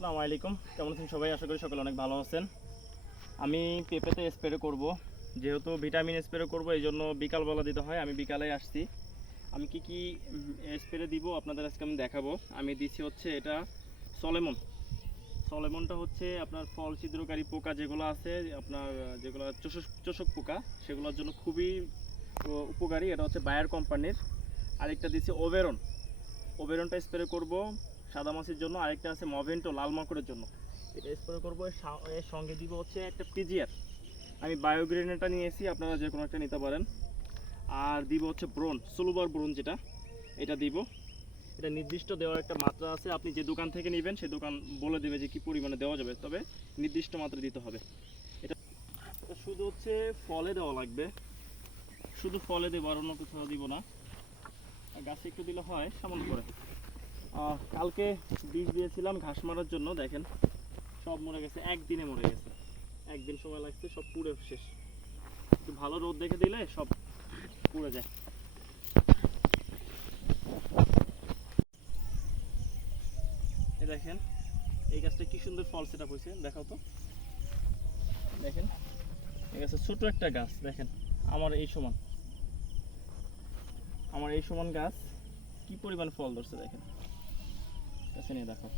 আসসালামু আলাইকুম, কেমন আছেন সবাই? আশা করি সকলে অনেক ভালো আছেন। আমি পেঁপেতে স্প্রে করব, যেহেতু ভিটামিন স্প্রে করব এই জন্য বিকালবেলা দিতে হয়। আমি বিকালে আসছি। আমি কি কি স্প্রে দিব আপনাদের আজকে আমি দেখাবো। আমি দিচ্ছি হচ্ছে এটা সলেমন। সলেমনটা হচ্ছে আপনার ফল ছিদ্রকারী পোকা যেগুলো আছে, আপনার যেগুলো চোষক পোকা, সেগুলোর জন্য খুবই উপকারী। এটা হচ্ছে বায়ার কোম্পানির। আরেকটা দিচ্ছি ওবেরন। ওবেরনটা স্প্রে করব সাদা মাছির জন্য। আরেকটা আছে মভেন্টো লাল মাকড়ের জন্য। এটা স্প্রে করবো। এর সঙ্গে দিব হচ্ছে একটা পিজিআর। আমি বায়োগ্রেনেটটা নিয়েছি, আপনারা যে কোনো একটা নিতে পারেন। আর দিব হচ্ছে ব্রোন, সুলুবার ব্রোন যেটা, এটা দিব। এটা নির্দিষ্ট দেওয়ার একটা মাত্রা আছে। আপনি যে দোকান থেকে নেবেন সেই দোকান বলে দেবে যে কী পরিমাণে দেওয়া যাবে, তবে নির্দিষ্ট মাত্রা দিতে হবে। এটা শুধু হচ্ছে ফলে দেওয়া লাগবে, শুধু ফলে দেবো, আর অন্য কোথাও দিব না। আর গাছে একটু দিলে হয় সামান্য করে। কালকে বীজ দিয়েছিলাম ঘাস মারার জন্য, দেখেন সব মরে গেছে, একদিনে মরে গেছে। একদিন সময় লাগছে, সব পুড়ে শেষ। একটু ভালো রোদ দেখে দিলে সব পুড়ে যায়। এই দেখেন এই গাছটা কি সুন্দর ফল সেট আপ হয়েছে, দেখাও তো। দেখেন এই গাছটা ছোট একটা গাছ, দেখেন আমার এই সমান গাছ কি পরিমাণ ফল ধরছে, দেখেন কাছে নিয়ে দেখো।